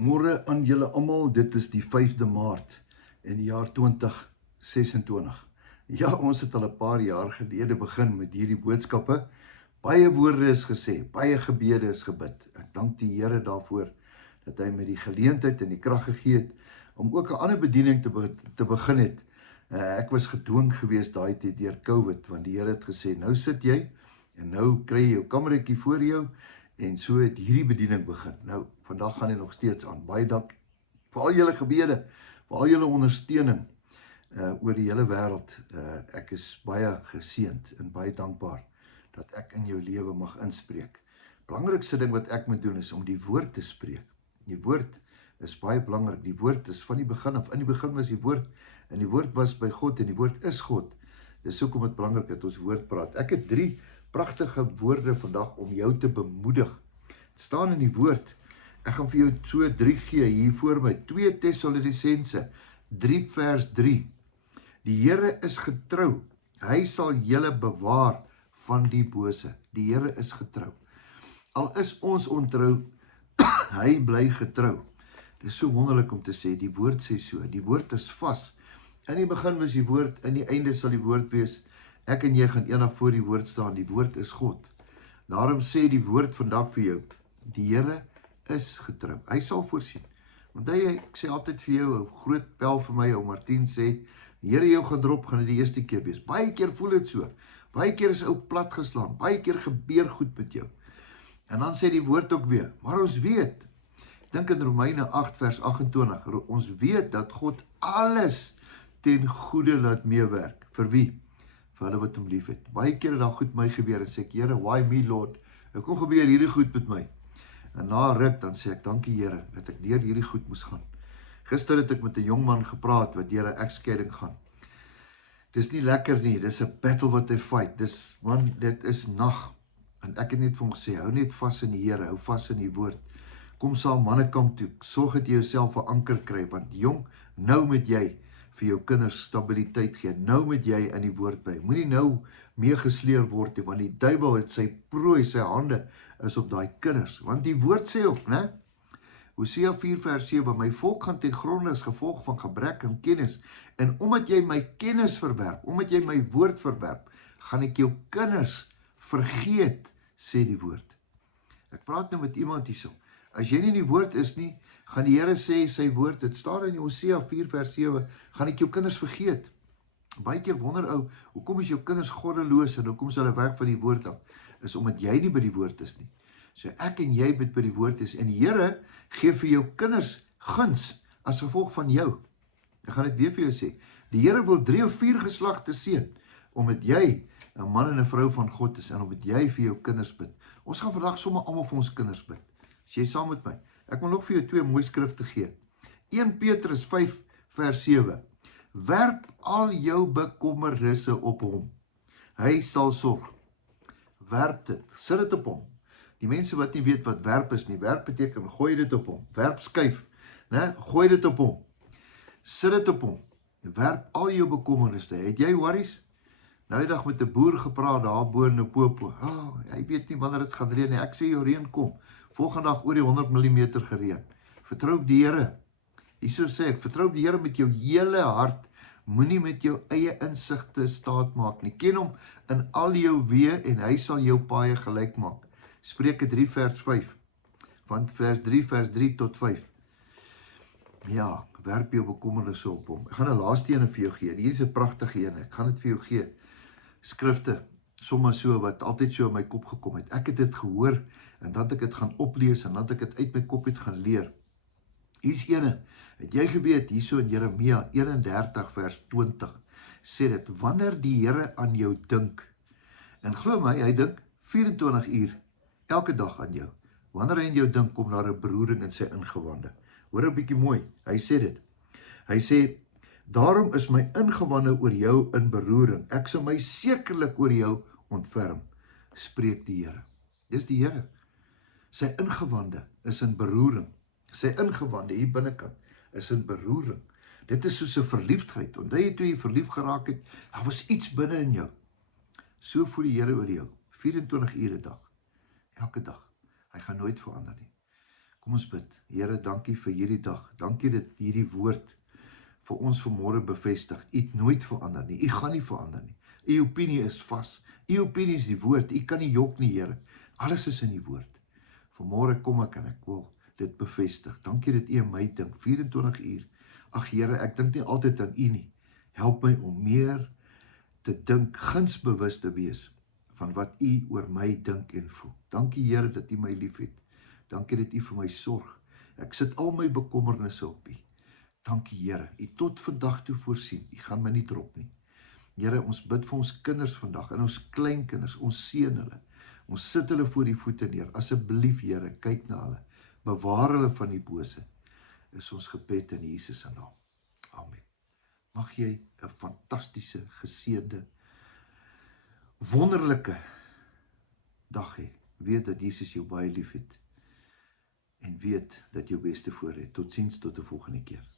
Môre aan julle almal, dit is die 5de Maart in die jaar 2026. Ja, ons het al 'n paar jaar gelede begin met hierdie boodskappe. Baie woorde is gesê, baie gebede is gebid. Ek dank die Here daarvoor dat hy met die geleentheid en die krag gegee het om ook 'n ander bediening te begin het. Ek was gedwing geweest daai tyd deur COVID, want die Here het gesê, nou sit jy en nou kry jy jou kameretjie voor jou. En so het hierdie bediening begin. Nou, vandag gaan hy nog steeds aan. Baie dank vir al julle gebede, vir al julle ondersteuning oor die hele wêreld. Ek is baie geseënd en baie dankbaar dat ek in jou lewe mag inspreek. Belangrikste ding wat ek moet doen is om die woord te spreek. Die woord is baie belangrik. Die woord is van die begin af. In die begin was die woord en die woord was by God en die woord is God. Dis hoekom dit belangrik dat ons woord praat. Ek het 3 pragtige woorde vandag om jou te bemoedig. Het staan in die woord. Ek gaan vir jou so 3 gee hier voor my. 2 Tessalonisense 3 vers 3. Die Here is getrou. Hy sal julle bewaar van die bose. Die Here is getrou. Al is ons ontrou, hy bly getrou. Dit is so wonderlik om te sê, die woord sê so. Die woord is vas. In die begin was die woord, in die einde sal die woord wees. Ek en jy gaan eendag voor die woord staan, die woord is God. Daarom sê die woord vandag vir jou, die Here is getrou. Hy sal voorsien. Want ek sê altyd vir jou, 'n groot pel vir my, ou Martin sê, die Here jou gedrop, gaan dit die eerste keer wees. Baie keer voel dit so. Baie keer is ou plat geslaan. Baie keer gebeur goed met jou. En dan sê die woord ook weer, maar ons weet, dink in Romeine 8 vers 28, ons weet dat God alles ten goeie laat meewerk. Vir wie? Vir hulle wat hom lief het. Baie keer het daar goed my gebeur en sê ek, Here, why me Lord? Hoekom gebeur hierdie goed met my? En na ruk dan sê ek, dankie Here, dat ek deur hierdie goed moes gaan. Gister het ek met 'n jong man gepraat wat deur 'n egskeiding gaan. Dis nie lekker nie, dis 'n battle wat hy fight. Dit is nag. En ek het net vir hom gesê, hou net vas in die Here, hou vas in die woord. Kom saam mannekamp toe, sorg dat jy jouself 'n anker kry, want jong, nou moet jy vir jou kinders stabiliteit gee. Nou moet jy in die woord bly. Moenie nou meegesleer word nie, want die duiwel het sy prooi, sy hande is op daai kinders. Want die woord sê ook, né? Hosea 4 vers 7, my volk gaan ten gronde as gevolg van gebrek aan kennis. En omdat jy my kennis verwerp, omdat jy my woord verwerp, gaan ek jou kinders vergeet, sê die woord. Ek praat nou met iemand hierso. As jy nie in die woord is nie, gaan die Here sê sy woord, dit staan in Hosea 4 vers 7, gaan ek jou kinders vergeet. Baie keer wonder ou, hoekom is jou kinders goddeloos en hoekom is hulle weg van die woord af? Is omdat jy nie by die woord is nie. So ek en jy moet by die woord is en die Here gee vir jou kinders guns as gevolg van jou. Ek gaan dit weer vir jou sê. Die Here wil 3 of 4 geslagte seën omdat jy 'n man en 'n vrou van God is en omdat jy vir jou kinders bid. Ons gaan vandag sommer almal vir ons kinders bid. As jy saam met my. Ek wil nog vir jou 2 mooi skrifte gee. 1 Petrus 5 vers 7. Werp al jou bekommernisse op hom. Hy sal sorg. Werp dit. Sit dit op hom. Die mense wat nie weet wat werp is nie. Werp beteken gooi dit op hom. Werp skuif. Né? Gooi dit op hom. Sit dit op hom. Werp al jou bekommernisse. Het jy worries? Nou die dag met 'n boer gepraat daar bo in Limpopo. Hy weet nie wanneer dit gaan reën nie. Ek sê jou reën kom. Volgende dag oor die 100 mm gereën. Vertrou op die Here. Hierso sê ek, vertrou op die Here met jou hele hart. Moenie met jou eie insigte staat maak nie. Ken hom in al jou weë en hy sal jou paaie gelyk maak. Spreuke 3 vers 5. Van vers 3 tot 5. Ja, werp jou bekommernisse op hom. Ek gaan 'n laaste een vir jou gee. Hier is 'n pragtige een. Ek gaan dit vir jou gee. Skrifte, sommer so wat altyd so in my kop gekom het. Ek het dit gehoor en dan het ek dit gaan oplees en dan het ek dit uit my kop het gaan leer. Hier's ene. Het jy geweet hierso in Jeremia 31 vers 20 sê dit, wanneer die Here aan jou dink. En glo my, hy dink 24 uur elke dag aan jou. Wanneer hy aan jou dink, kom daar 'n beroering in sy ingewande. Hoor 'n bietjie mooi. Hy sê dit. Hy sê, daarom is my ingewande oor jou in beroering. Ek sal my sekerlik oor jou ontferm, spreek die Here. Dis die Here. Sy ingewande is in beroering. Sy ingewande hier binnekant is in beroering. Dit is soos 'n verliefdheid. Onthou jy toe jy verlief geraak het, daar was iets binne in jou. So voel die Here oor jou. 24 ure 'n dag. Elke dag. Hy gaan nooit verander nie. Kom ons bid. Here, dankie vir hierdie dag. Dankie dat hierdie woord vir ons vanmôre bevestig. U het nooit verander nie. U gaan nie verander nie. U opinie is vas. U opinie is die woord. U kan nie jok nie, Here. Alles is in die woord. Vanmôre kom ek en ek wil dit bevestig. Dankie dat U aan my dink. 24 uur. Ag Here, ek dink nie altyd aan U nie. Help my om meer te dink, gunsbewus te wees van wat U oor my dink en voel. Dankie Here dat U my liefhet. Dankie dat U vir my sorg. Ek sit al my bekommernisse op U. Dankie Here, U tot vandag toe voorsien. U gaan my nie drop nie. Here, ons bid vir ons kinders vandag en ons kleinkinders, ons seën hulle. Ons sit hulle voor die voete neer. Asseblief Here, kyk na hulle. Bewaar hulle van die bose. Is ons gebed in Jesus se naam. Amen. Mag jy 'n fantastiese, geseënde, wonderlike dag hê. Weet dat Jesus jou baie liefhet en weet dat jou beste voor het. Totsiens tot 'n volgende keer.